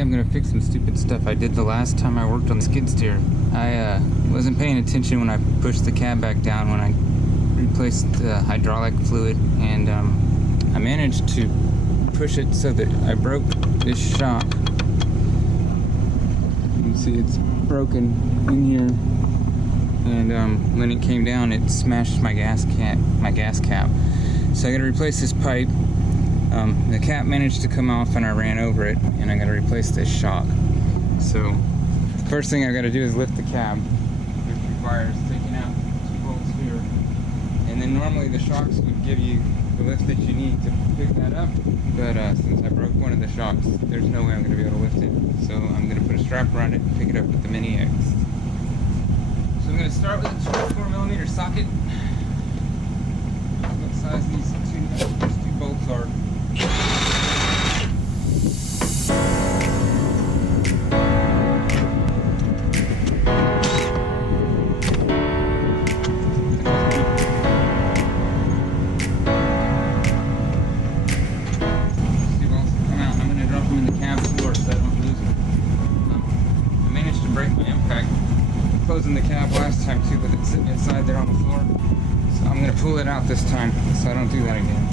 Today I'm going to fix some stupid stuff I did the last time I worked on the skid steer. I wasn't paying attention when I pushed the cab back down when I replaced the hydraulic fluid, and I managed to push it so that I broke this shock. You can see it's broken in here, and when it came down it smashed my gas cap. So I got to replace this pipe. The cap managed to come off and I ran over it, and I got to replace this shock. So the first thing I got to do is lift the cab, which requires taking out 2 bolts here, and then normally the shocks would give you the lift that you need to pick that up, but since I broke one of the shocks, there's no way I'm going to be able to lift it. So I'm going to put a strap around it and pick it up with the Mini X. So I'm going to start with a 24mm socket. What size these two bolts are. Closing the cab last time too, but it's sitting inside there on the floor. So I'm going to pull it out this time so I don't do that again.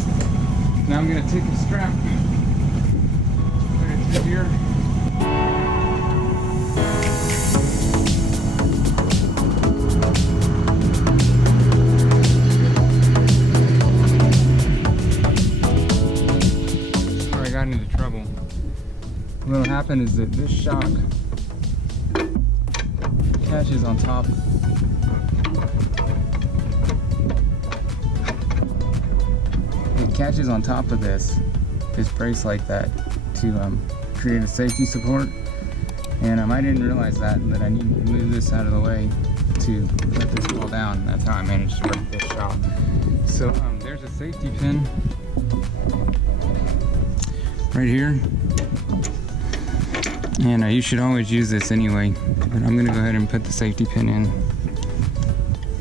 Now I'm going to take the strap, put it through here. This is where I got into trouble. What'll happen is that this shock catches on top. It catches on top of this brace like that to create a safety support, and I didn't realize that I needed to move this out of the way to let this fall down. That's how I managed to break this shock. So there's a safety pin right here, and you should always use this anyway, but I'm gonna go ahead and put the safety pin in.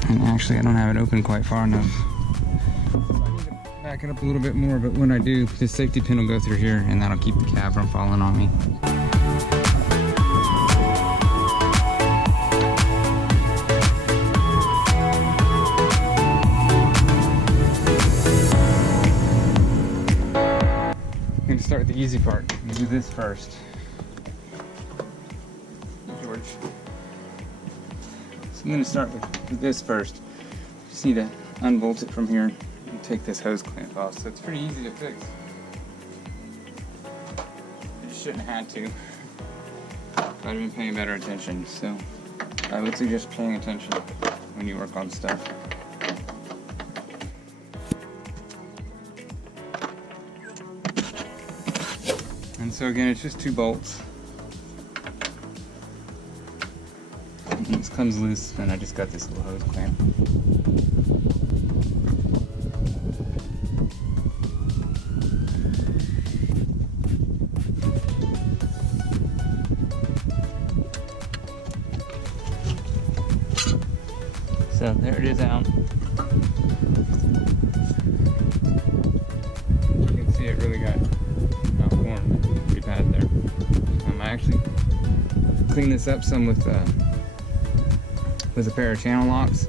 And actually I don't have it open quite far enough. I need to back it up a little bit more, but when I do, this safety pin will go through here, and that'll keep the cab from falling on me. I'm gonna start with the easy part. I'm gonna do this first. So I'm going to start with this first. Just need to unbolt it from here and take this hose clamp off. So it's pretty easy to fix. I just shouldn't have had to. I'd have been paying better attention. So I would suggest paying attention when you work on stuff. And so again, it's just 2 bolts. This comes loose, and I just got this little hose clamp. So there it is out. You can see it really got malformed pretty bad there. I actually cleaned this up some with a pair of channel locks,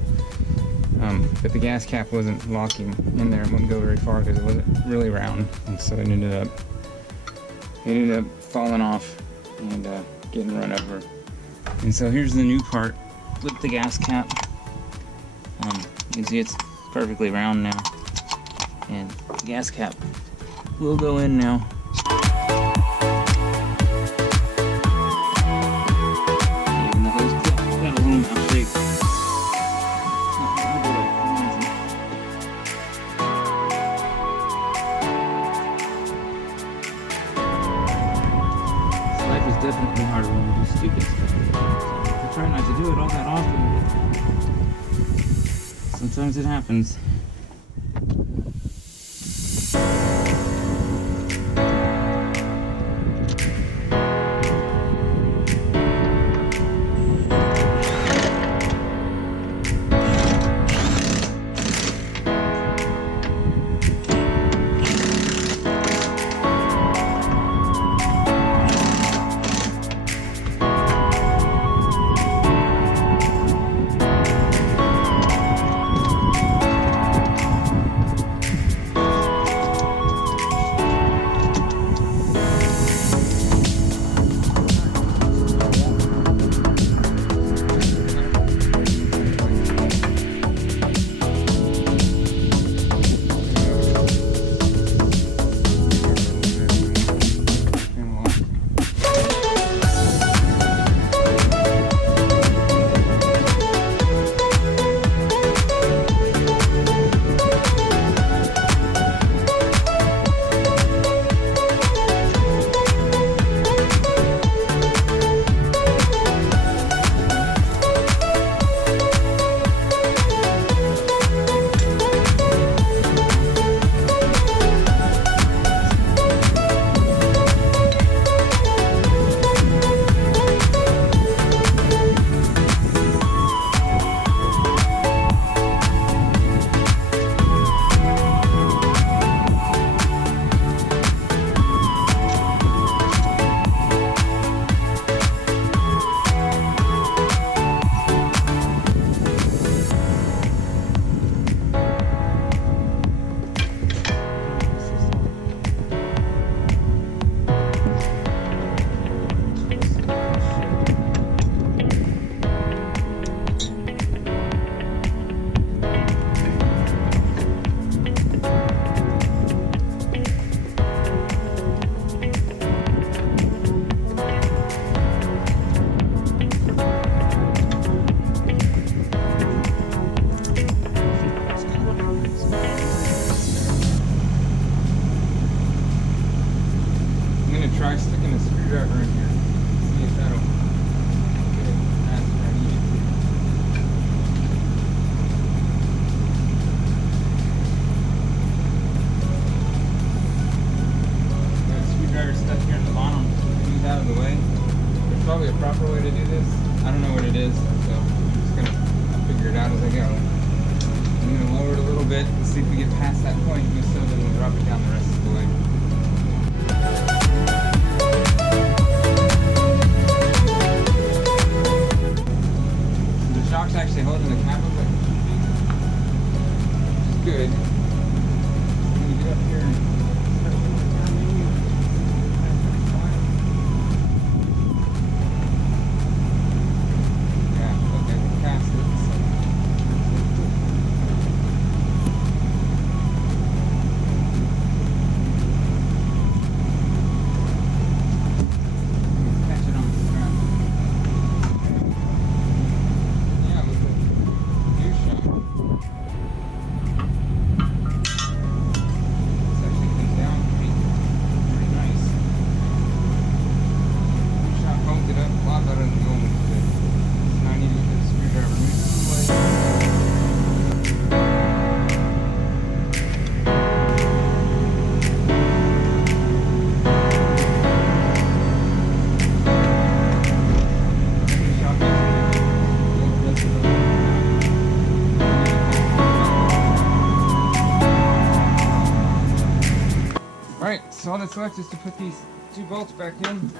but the gas cap wasn't locking in there. It wouldn't go very far because it wasn't really round, and so it ended up falling off and getting run over. And so here's the new part with the gas cap. You can see it's perfectly round now, and the gas cap will go in now. Definitely harder when you do stupid stuff. I try not to do it all that often, but sometimes it happens. try sticking a screwdriver in here. See if that'll get it as I need it to. Got a screwdriver stuck here at the bottom. Move out of the way. There's probably a proper way to do this. I don't know what it is, so I'm just gonna figure it out as I go. I'm gonna lower it a little bit and see if we get past that point, and so then we'll drop it down the rest of the way. The shock's actually holding the cap up like it should be, which is good. When you get up here and start pulling down the wheel, that's pretty fine. Yeah, okay, we're past it. So. Alright, so all that's left is to put these two bolts back in.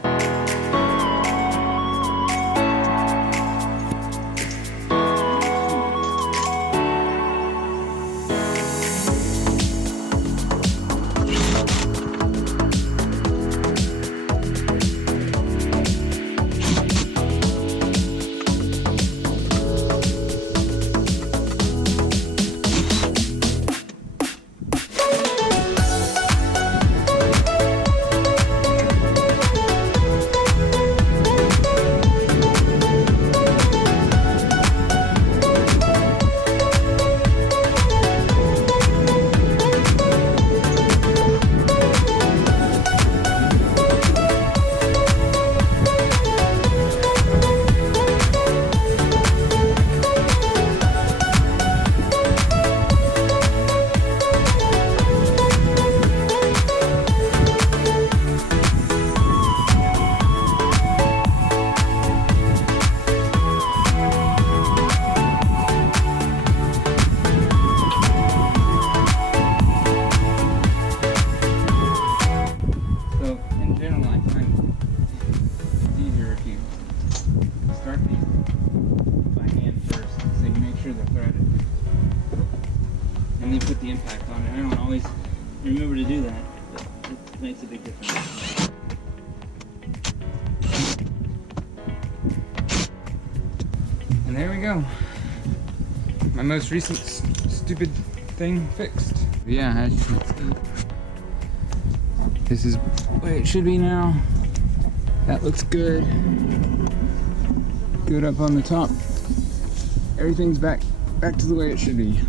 And then put the impact on it. I don't always remember to do that, but it makes a big difference. And there we go. My most recent stupid thing fixed. Yeah, as you can see, this is the way it should be now. That looks good. Good up on the top. Everything's back to the way it should be.